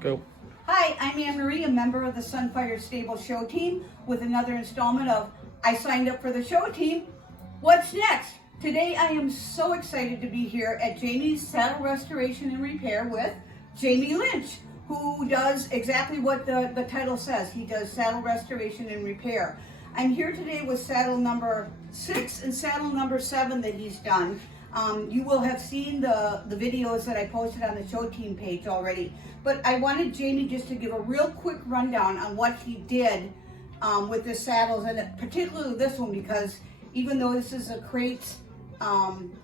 Go. Hi, I'm Anne Marie, a member of the Sunfire Stable show team with another installment of I Signed Up for the Show Team. What's next? Today I am so excited to be here at Jamie's Saddle Restoration and Repair with Jamie Lynch, who does exactly what the title says. He does saddle restoration and repair. I'm here today with saddle number 6 and saddle number 7 that he's done. You will have seen the videos that I posted on the show team page already, but I wanted Jamie just to give a real quick rundown on what he did with the saddles, and particularly this one, because even though this is a Crates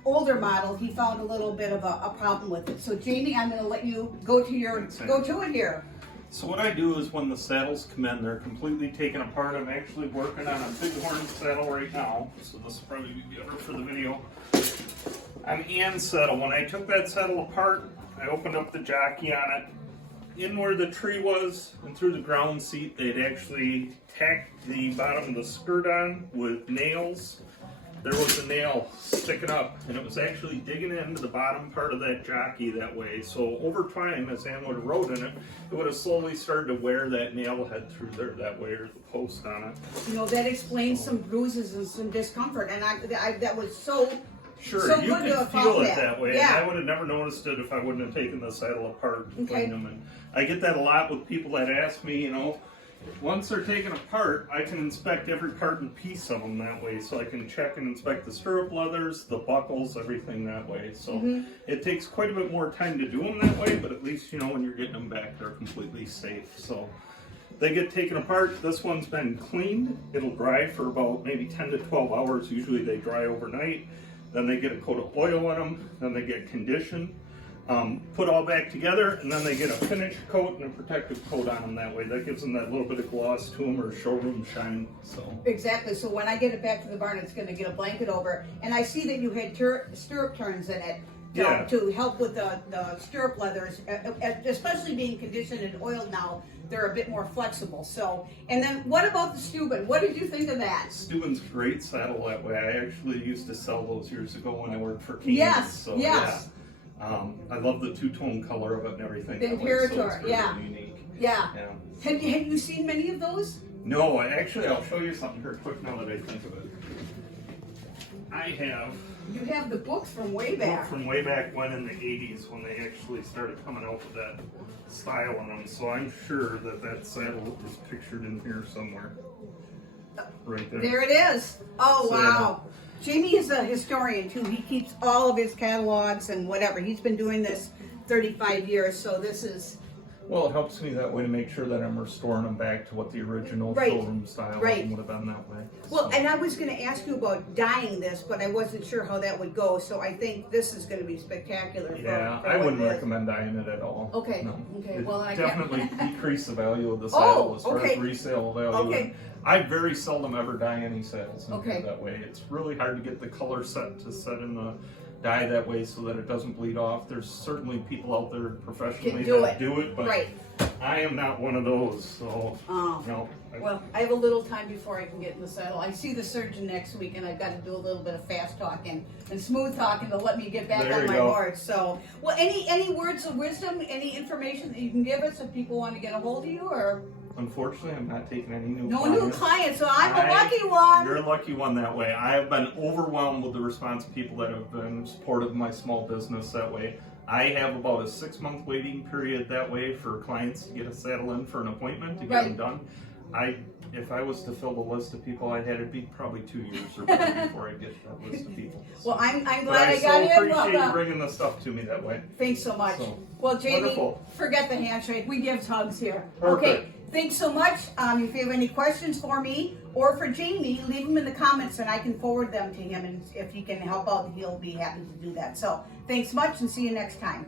older model, he found a little bit of a problem with it. So Jamie, I'm going to let you go to it here. So what I do is when the saddles come in, they're completely taken apart. I'm actually working on a bighorn saddle right now, so this will probably be better for the video. On Anne's saddle, when I took that saddle apart, I opened up the jockey on it. In where the tree was and through the ground seat, they'd actually tacked the bottom of the skirt on with nails. There was a nail sticking up, and it was actually digging into the bottom part of that jockey that way. So over time, as Anne would have rode in it, it would have slowly started to wear that nail head through there that way, or the post on it. You know, that explains some bruises and some discomfort, and I that was so Sure, so you good to could have feel found it that way. Yeah. I would have never noticed it if I wouldn't have taken the saddle apart and Okay. cleaned them. And I get that a lot with people that ask me, you know, once they're taken apart, I can inspect every part and piece of them that way. So I can check and inspect the stirrup leathers, the buckles, everything that way. So it takes quite a bit more time to do them that way, but at least, you know, when you're getting them back, they're completely safe. So they get taken apart. This one's been cleaned. It'll dry for about maybe 10 to 12 hours. Usually they dry overnight. Then they get a coat of oil on them. Then they get conditioned. Put all back together, and then they get a finish coat and a protective coat on them that way. That gives them that little bit of gloss to them, or showroom shine. So exactly. So when I get it back to the barn, it's going to get a blanket over. And I see that you had stirrup turns in it to help with the stirrup leathers, especially being conditioned and oiled now. They're a bit more flexible. So, and then what about the Stubben? What did you think of that? Stubben's a great saddle that way. I actually used to sell those years ago when I worked for Keenan. Yes, so, yes. Yeah. I love the two-tone color of it and everything. The Imperator, so yeah. Unique. Yeah. Yeah. Have you seen many of those? No, I'll show you something here quick now that I think of it. I have. You have the books from way back. From way back when in the 80s, when they actually started coming out with that style on them. So I'm sure that saddle is pictured in here somewhere. Right there. There it is. Oh, So, wow. Jamie is a historian too. He keeps all of his catalogs and whatever. He's been doing this 35 years, so this is... Well, it helps me that way to make sure that I'm restoring them back to what the original showroom style would have been that way. Well, and I was going to ask you about dyeing this, but I wasn't sure how that would go, so I think this is going to be spectacular. Yeah, for I what wouldn't it is. recommend dyeing it at all. Okay, no. okay. It Well, I definitely decrease the value of the saddle as far okay. as resale value. Okay. I very seldom ever dye any saddles Okay. that way. It's really hard to get the color set in the dye that way so that it doesn't bleed off. There's certainly people out there professionally that do it, but I am not one of those. So no. Well, I have a little time before I can get in the saddle. I see the surgeon next week, and I've got to do a little bit of fast talking and smooth talking to let me get back on my horse. So, well, any words of wisdom, any information that you can give us if people want to get a hold of you, or? Unfortunately, I'm not taking any new new clients, so I'm a lucky one. You're a lucky one that way. I have been overwhelmed with the response of people that have been supportive of my small business that way. I have about a 6-month waiting period that way for clients to get a saddle in for an appointment to get them done. If I was to fill the list of people I had, it'd be probably 2 years or better before I get that list of people. So. Well, I'm glad I got in. I appreciate you bringing the stuff to me that way. Thanks so much. So, well, Jamie, wonderful. Forget the handshake. We give hugs here. Perfect. Okay, thanks so much. If you have any questions for me or for Jamie, leave them in the comments and I can forward them to him. And if he can help out, he'll be happy to do that. So thanks much and see you next time.